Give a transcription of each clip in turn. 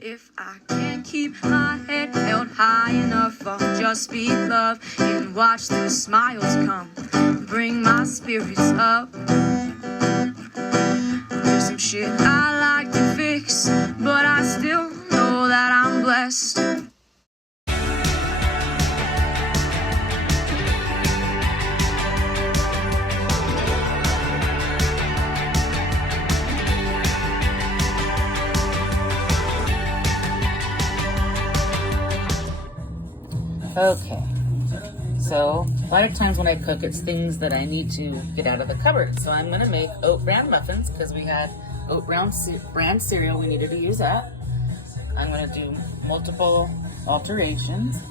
If I can't keep my head held high enough, I'll just speak love and watch the smiles come, bring my spirits up. There's some shit I like to fix, but I still know that I'm blessed. Okay, so a lot of times when I cook, it's things that I need to get out of the cupboard. So I'm gonna make oat bran muffins because we had oat bran cereal. We needed to use that. I'm gonna do multiple alterations.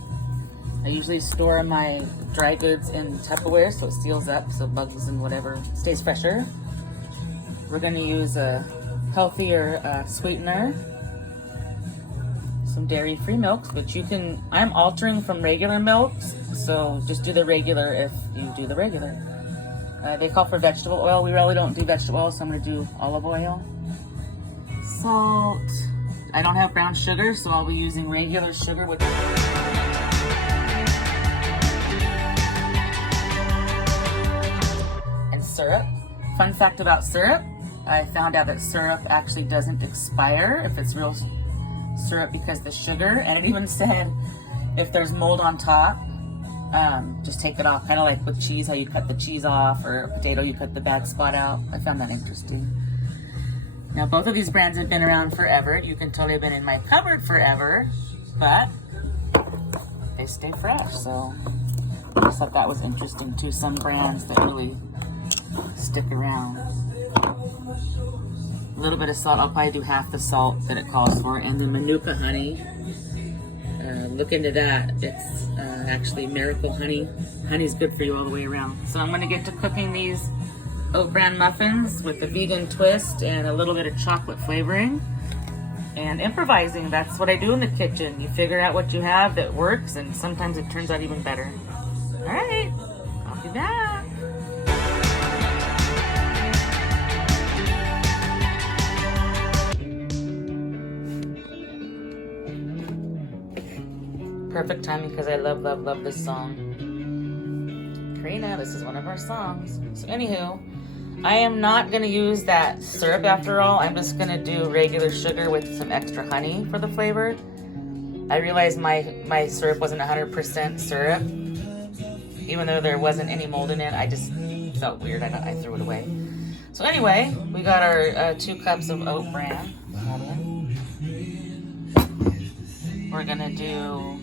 I usually store my dry goods in Tupperware so it seals up, so bugs and whatever stays fresher. We're gonna use a healthier sweetener. Some dairy-free milk, which you can, I'm altering from regular milks, so just do the regular if you do the regular. They call for vegetable oil. We really don't do vegetable oil, so I'm gonna do olive oil. Salt. I don't have brown sugar, so I'll be using regular sugar with and syrup. Fun fact about syrup, I found out that syrup actually doesn't expire if it's real syrup because the sugar, and it even said if there's mold on top, just take it off, kind of like with cheese, how you cut the cheese off, or a potato, you cut the bad spot out. I found that interesting. Now both of these brands have been around forever. You can tell they've been in my cupboard forever, but they stay fresh, so I just thought that was interesting too. Some brands that really stick around. A little bit of salt. I'll probably do half the salt that it calls for. And the Manuka honey. Look into that. It's actually miracle honey. Honey's good for you all the way around. So I'm going to get to cooking these oat bran muffins with a vegan twist and a little bit of chocolate flavoring. And improvising. That's what I do in the kitchen. You figure out what you have that works, and sometimes it turns out even better. All right. I'll be back. Perfect timing because I love, love, love this song. Karina, this is one of our songs. So anywho, I am not going to use that syrup after all. I'm just going to do regular sugar with some extra honey for the flavor. I realized my syrup wasn't 100% syrup. Even though there wasn't any mold in it, I just felt weird. I threw it away. So anyway, we got our 2 cups of oat bran. We're going to do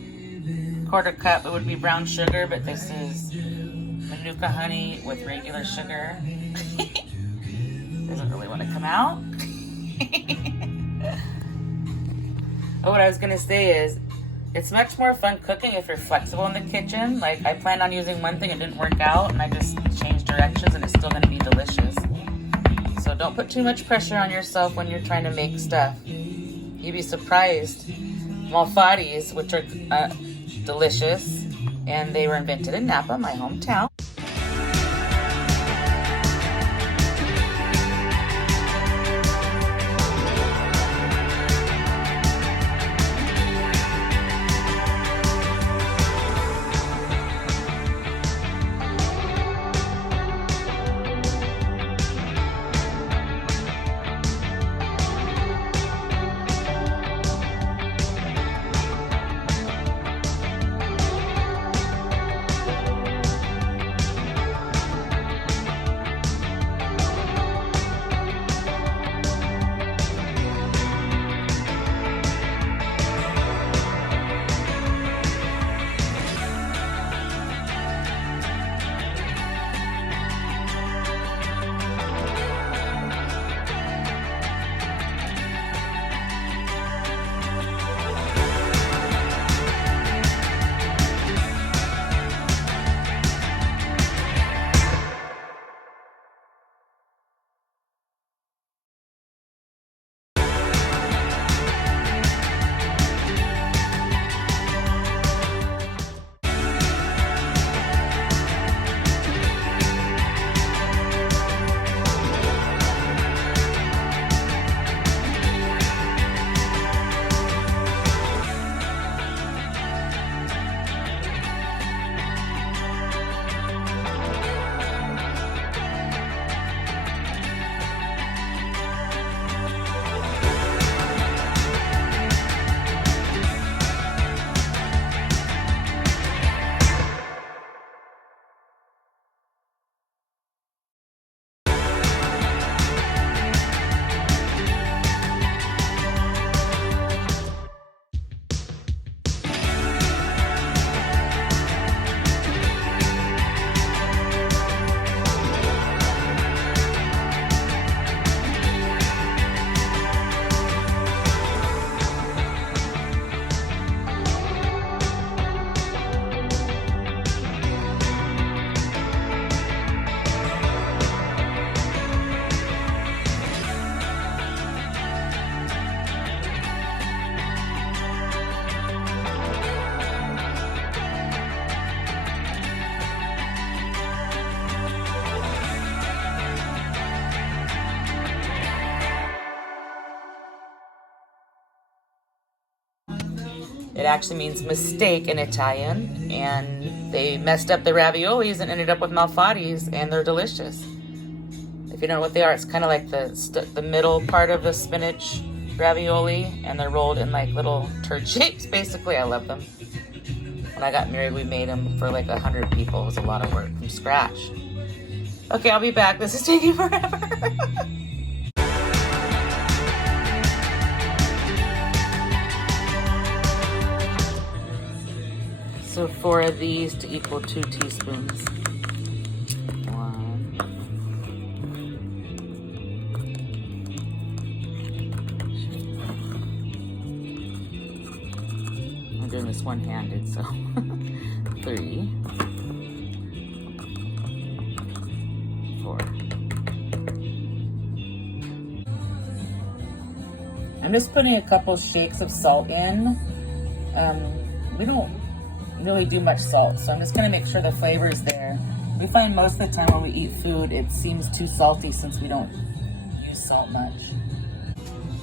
1/4 cup, it would be brown sugar, but this is Manuka honey with regular sugar. Doesn't really want to come out. Oh, what I was gonna say is, it's much more fun cooking if you're flexible in the kitchen. Like, I planned on using one thing, it didn't work out, and I just changed directions, and it's still gonna be delicious. So don't put too much pressure on yourself when you're trying to make stuff. You'd be surprised. Malfadis, which are delicious, and they were invented in Napa, my hometown. It actually means mistake in Italian, and they messed up the raviolis and ended up with malfattis, and they're delicious. If you don't know what they are, it's kind of like the middle part of the spinach ravioli, and they're rolled in like little turd shapes. Basically, I love them. When I got married, we made them for like 100 people. It was a lot of work from scratch. Okay, I'll be back. This is taking forever. So 4 of these to equal 2 teaspoons. 1. I'm doing this one-handed, so 3. 4. I'm just putting a couple shakes of salt in. We don't really do much salt, so I'm just gonna make sure the flavor is there. We find most of the time when we eat food, it seems too salty since we don't use salt much.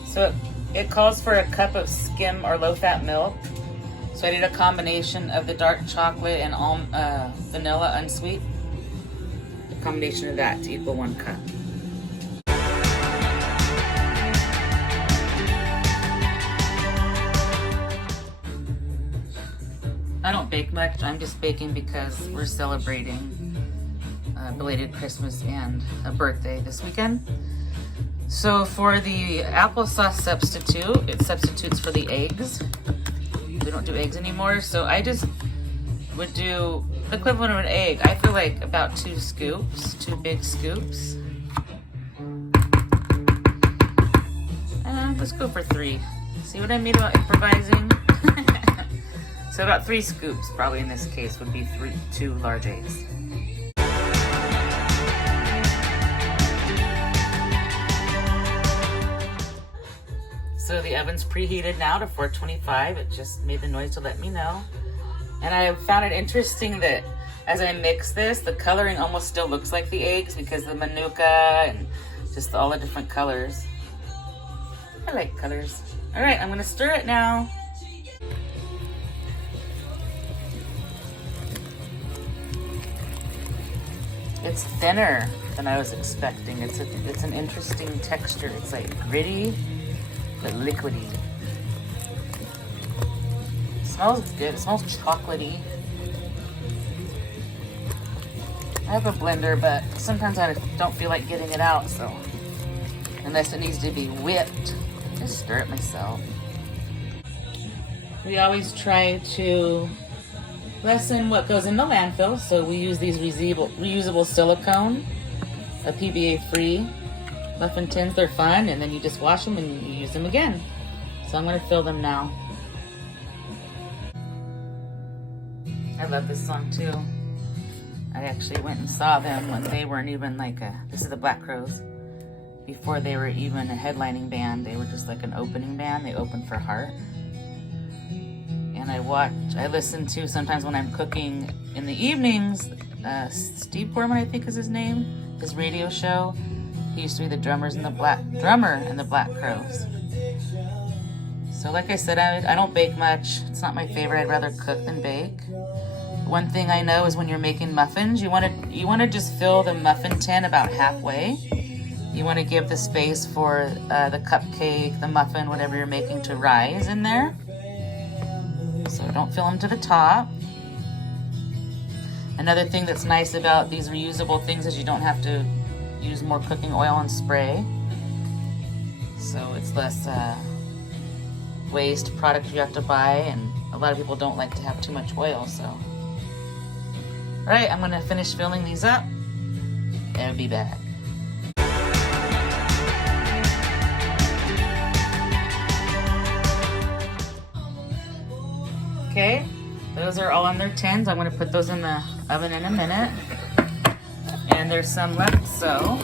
So it calls for a cup of skim or low-fat milk. So I did a combination of the dark chocolate and vanilla unsweet. A combination of that to equal 1 cup. I don't bake much. I'm just baking because we're celebrating belated Christmas and a birthday this weekend. So for the applesauce substitute, it substitutes for the eggs. We don't do eggs anymore, so I just would do the equivalent of an egg. I feel like about 2 scoops, 2 big scoops. Let's go for 3. See what I mean about improvising? So about 3 scoops, probably in this case, would be 2 large eggs. So the oven's preheated now to 425. It just made the noise to let me know. And I found it interesting that as I mix this, the coloring almost still looks like the eggs because the manuka and just all the different colors. I like colors. All right, I'm gonna stir it now. It's thinner than I was expecting. It's an interesting texture. It's like gritty, but liquidy. It smells good. It smells chocolatey. I have a blender, but sometimes I don't feel like getting it out, so unless it needs to be whipped, just stir it myself. We always try to lessen what goes in the landfill, so we use these reusable silicone, a PBA-free muffin tins. They're fun, and then you just wash them and you use them again. So I'm gonna fill them now. I love this song too. I actually went and saw them when they weren't even like this is the Black Crowes. Before they were even a headlining band, they were just like an opening band. They opened for Heart. And I listen to sometimes when I'm cooking in the evenings, Steve Gorman, I think is his name, his radio show. He used to be the drummer in the Black Crowes. So like I said, I don't bake much. It's not my favorite. I'd rather cook than bake. One thing I know is when you're making muffins, you want to just fill the muffin tin about halfway. You want to give the space for the cupcake, the muffin, whatever you're making to rise in there. So don't fill them to the top. Another thing that's nice about these reusable things is you don't have to use more cooking oil and spray. So it's less waste product you have to buy, and a lot of people don't like to have too much oil, so. All right, I'm gonna finish filling these up and I'll be back. Okay, those are all on their tins. I'm gonna put those in the oven in a minute. And there's some left, so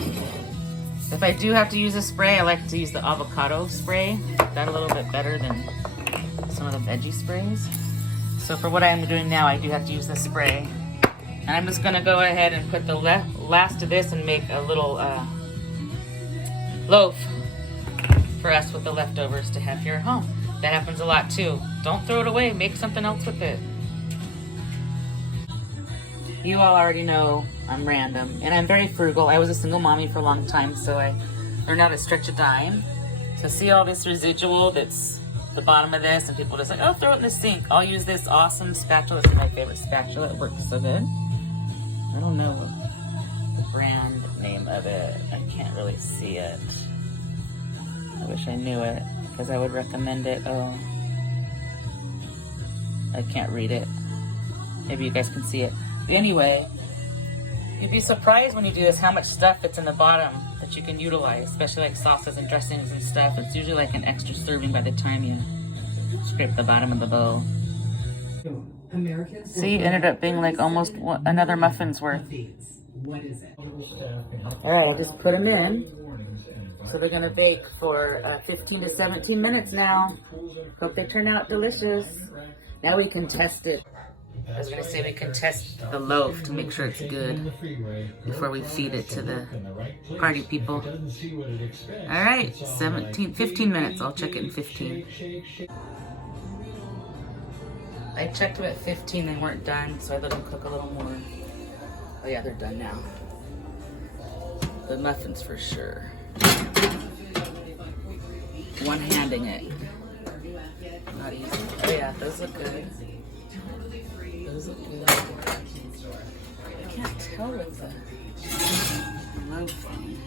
if I do have to use a spray, I like to use the avocado spray. That's a little bit better than some of the veggie sprays. So for what I'm doing now, I do have to use the spray. And I'm just gonna go ahead and put the last of this and make a little loaf for us with the leftovers to have here at home. That happens a lot too. Don't throw it away. Make something else with it. You all already know I'm random and I'm very frugal. I was a single mommy for a long time, so I learned how to stretch a dime. So see all this residual that's the bottom of this, and people are just like, oh, throw it in the sink. I'll use this awesome spatula. This is my favorite spatula. It works so good. I don't know the brand name of it. I can't really see it. I wish I knew it, because I would recommend it. Oh, I can't read it. Maybe you guys can see it. But anyway, you'd be surprised when you do this how much stuff fits in the bottom that you can utilize, especially like sauces and dressings and stuff. It's usually like an extra serving by the time you scrape the bottom of the bowl. See, it ended up being like almost another muffin's worth. All right, I just put them in. So they're gonna bake for 15 to 17 minutes now. Hope they turn out delicious. Now we can test it. I was gonna say we can test the loaf to make sure it's good before we feed it to the party people. All right, 15 minutes. I'll check it in 15. I checked them at 15, they weren't done, so I let them cook a little more. Oh yeah, they're done now. The muffins for sure. One-handing it. Not easy. Oh yeah, those look good. Those look good. I can't tell with the loaf on.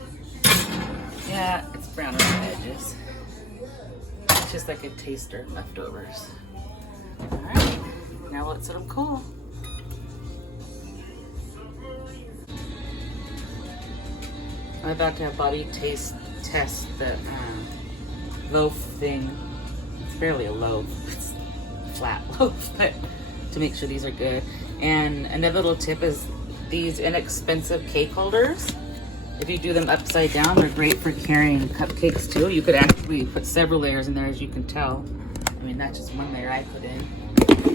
Yeah, it's brown on the edges. It's just like a taster leftovers. Alright, now let's let them cool. I'm about to have Bobby test the loaf thing. It's barely a loaf, it's a flat loaf, but to make sure these are good. And another little tip is these inexpensive cake holders. If you do them upside down, they're great for carrying cupcakes too. You could actually put several layers in there, as you can tell. I mean, that's just one layer I put in.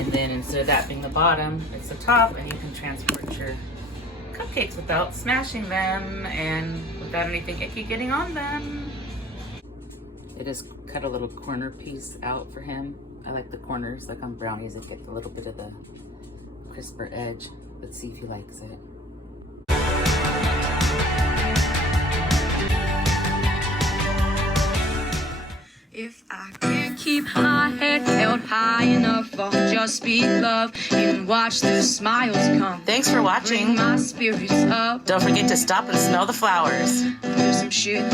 And then instead of that being the bottom, it's the top, and you can transport your cupcakes without smashing them and without anything icky getting on them. I just cut a little corner piece out for him. I like the corners, like on brownies, I get a little bit of the crisper edge. Let's see if he likes it. If I can't keep my head held high enough, I'll just speak love and watch the smiles come. Thanks for watching. Bring my spirits up. Don't forget to stop and smell the flowers. There's some shit